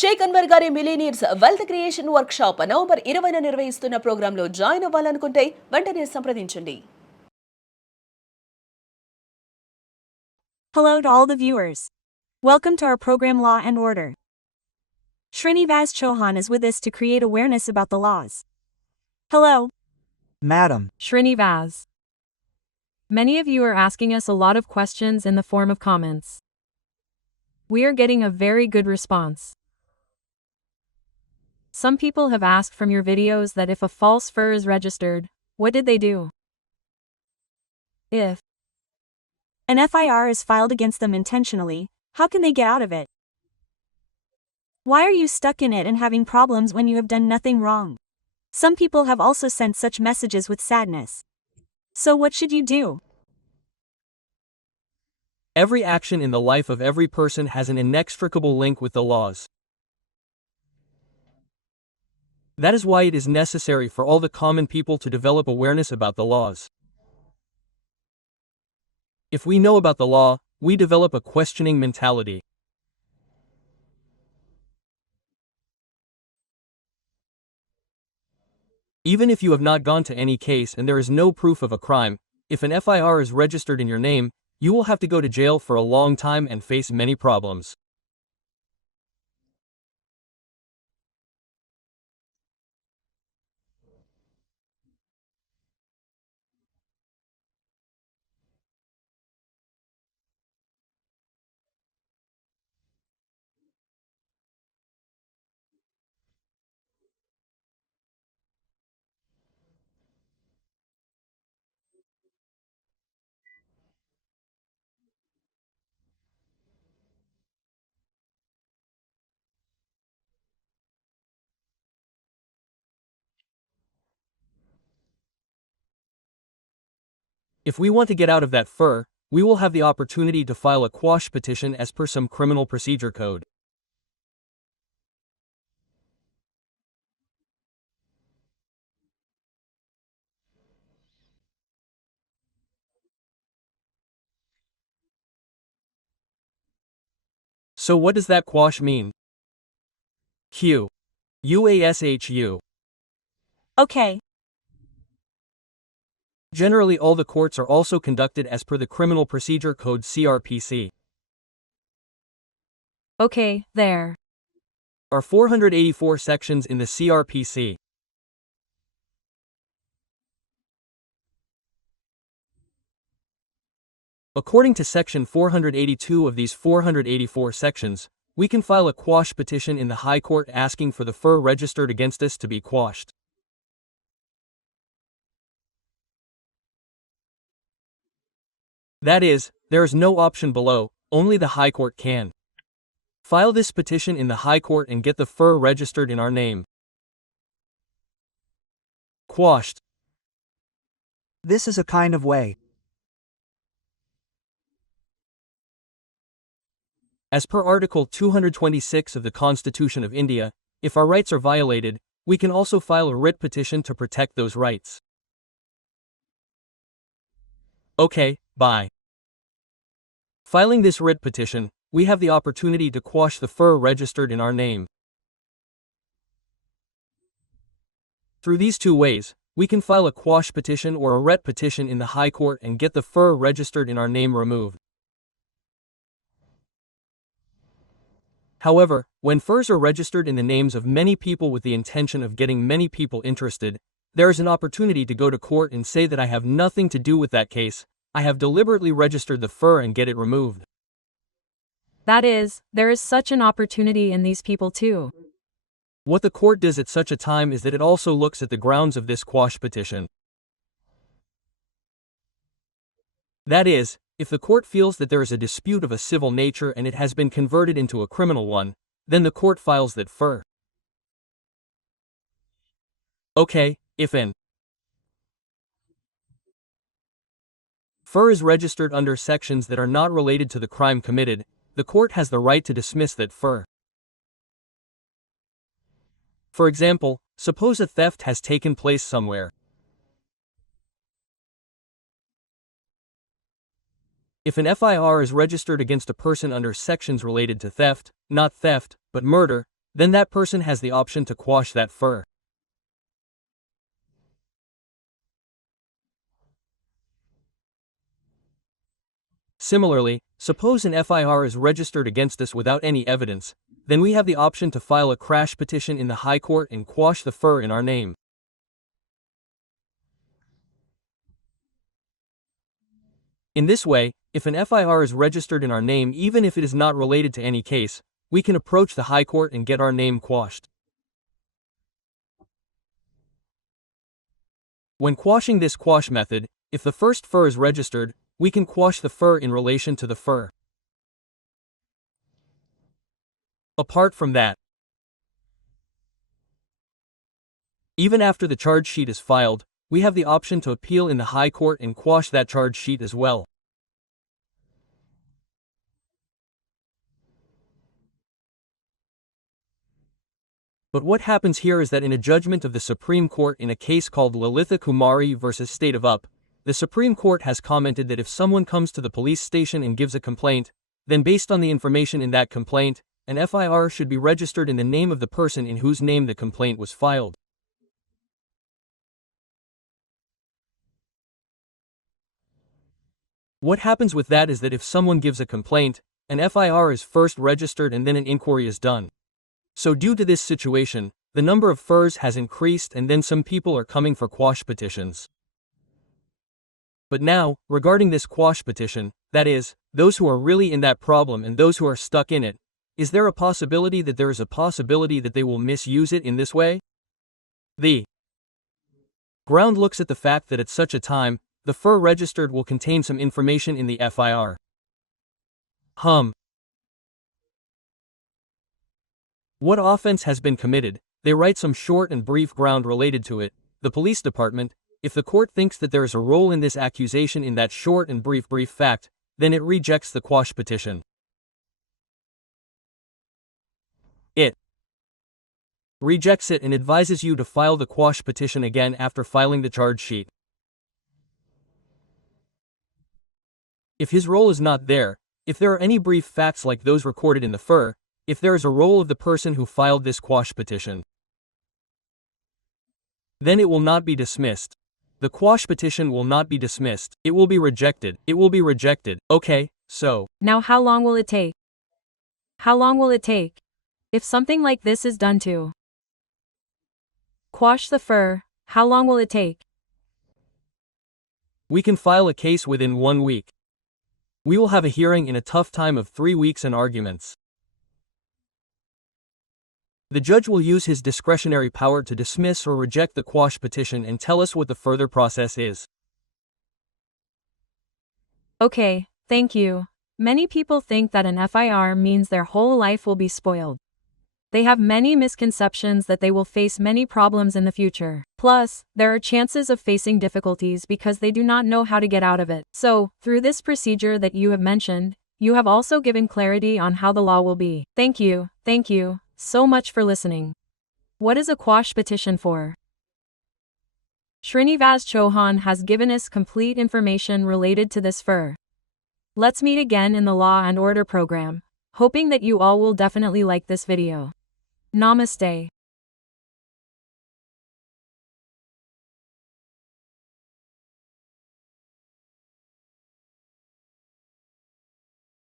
షేక్ అన్వర్ గారి millionaires wealth creation workshop November 20న నిర్వహిస్తున్న ప్రోగ్రాంలో జాయిన్ అవ్వాలనుకుంటే వెంటనే సంప్రదించండి. Hello to all the viewers. Welcome to our program Law and Order. Srinivas Chauhan is with us to create awareness about the laws. Hello. Madam Srinivas. Many of you are asking us a lot of questions in the form of comments. We are getting a very good response. Some people have asked from your videos that if a false FIR is registered, what did they do? If An FIR is filed against them intentionally, how can they get out of it? Why are you stuck in it and having problems when you have done nothing wrong? Some people have also sent such messages with sadness. So what should you do? Every action in the life of every person has an inextricable link with the laws. That is why it is necessary for all the common people to develop awareness about the laws. If we know about the law, we develop a questioning mentality. Even if you have not gone to any case and there is no proof of a crime, if an FIR is registered in your name, you will have to go to jail for a long time and face many problems. If we want to get out of that FIR, we will have the opportunity to file a quash petition as per some criminal procedure code. So what does that quash mean? Q-U-A-S-H-U. Okay. Generally all the courts are also conducted as per the Criminal Procedure Code CRPC. okay, there Are 484 sections in the CRPC. According to Section 482 of these 484 sections, we can file a quash petition in the High Court asking for the FIR registered against us to be quashed. That is, there is no option below, only the High Court can. File this petition in the High Court and get the FIR registered in our name. Quashed. This is a kind of way. As per Article 226 of the Constitution of India, if our rights are violated, we can also file a writ petition to protect those rights. Okay, bye. Filing this writ petition, we have the opportunity to quash the FIR registered in our name. Through these two ways, we can file a quash petition or a writ petition in the High Court and get the FIR registered in our name removed. However, when FIRs are registered in the names of many people with the intention of getting many people interested, there is an opportunity to go to court and say that I have nothing to do with that case, I have deliberately registered the FIR and get it removed. That is, there is such an opportunity in these people too. What the court does at such a time is that it also looks at the grounds of this quash petition. That is, if the court feels that there is a dispute of a civil nature and it has been converted into a criminal one, then the court files that FIR. Okay, if an FIR is registered under sections that are not related to the crime committed, the court has the right to dismiss that FIR. For example, suppose a theft has taken place somewhere. If an FIR is registered against a person under sections related to theft, not theft, but murder, then that person has the option to quash that FIR. Similarly, suppose an FIR is registered against us without any evidence, then we have the option to file a crash petition in the High Court and quash the FIR in our name. In this way, if an FIR is registered in our name even if it is not related to any case, we can approach the High Court and get our name quashed. When quashing this quash method, if the first FIR is registered, we can quash the FIR in relation to the FIR. Apart from that, even after the charge sheet is filed, we have the option to appeal in the High Court and quash that charge sheet as well. But what happens here is that in a judgment of the Supreme Court in a case called Lalitha Kumari v. State of UP, the Supreme Court has commented that if someone comes to the police station and gives a complaint, then based on the information in that complaint, an FIR should be registered in the name of the person in whose name the complaint was filed. What happens with that is that if someone gives a complaint, an FIR is first registered and then an inquiry is done. So due to this situation, the number of FIRs has increased and then some people are coming for quash petitions. But now, regarding this quash petition, that is, those who are really in that problem and those who are stuck in it, is there a possibility that they will misuse it in this way? The ground looks at the fact that at such a time, the FIR registered will contain some information in the FIR. What offense has been committed? They write some short and brief ground related to it. The police department, if the court thinks that there is a role in this accusation in that short and brief fact, then it rejects the quash petition. It rejects it and advises you to file the quash petition again after filing the charge sheet. If his role is not there, if there are any brief facts like those recorded in the FIR, if there is a role of the person who filed this quash petition, then it will not be dismissed. The quash petition will not be dismissed. It will be rejected. It will be rejected. Okay, so. Now how long will it take? How long will it take? If something like this is done to quash the FIR, how long will it take? We can file a case within 1 week. We will have a hearing in a tough time of 3 weeks and arguments. The judge will use his discretionary power to dismiss or reject the quash petition and tell us what the further process is. Okay, thank you. Many people think that an FIR means their whole life will be spoiled. They have many misconceptions that they will face many problems in the future. Plus, there are chances of facing difficulties because they do not know how to get out of it. So, through this procedure that you have mentioned, you have also given clarity on how the law will be. Thank you so much for listening. What is a quash petition for? Srinivas Chauhan has given us complete information related to this FIR. Let's meet again in the Law and Order program, hoping that you all will definitely like this video. Namaste.